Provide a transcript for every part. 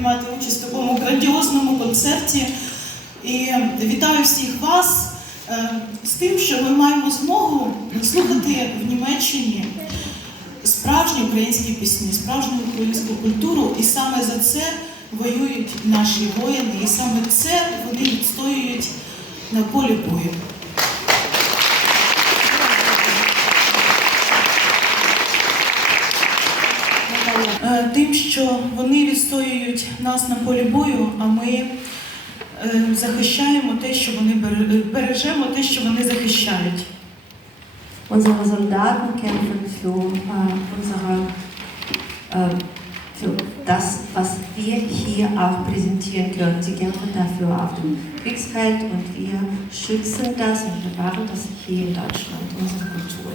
приймати участь в такому грандіозному концерті. І вітаю всіх вас е, з тим, що ми маємо змогу слухати в Німеччині справжні українські пісні, справжню українську культуру. І саме за це воюють наші воїни, і саме це вони відстоюють на полі бою. Е, Тим, що вони відстоюють нас на полі бою, а ми е, захищаємо те, що вони бережемо те, що вони захищають. Unsere Soldaten kämpfen für äh, unsere wir hier auch präsentieren können. Sie kämpfen dafür auf dem Kriegsfeld und wir schützen das und bewahren das hier in Deutschland, unsere Kultur.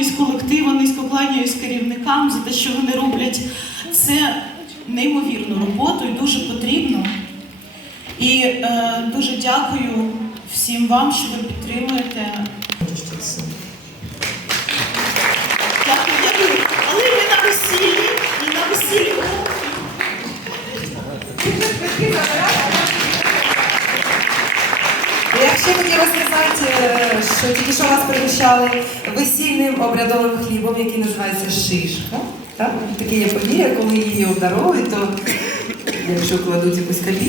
Кланяюсь колективу, низько кланяюсь керівникам за те, що вони роблять це неймовірну роботу і дуже потрібно. І е, дуже дякую всім вам, що ви підтримуєте. Я сказати, е, що тільки що вас пригощали весільним обрядовим хлібом, який називається шишка. Так? Таке є подія, коли її обдаровують, то якщо кладуть якусь каліну,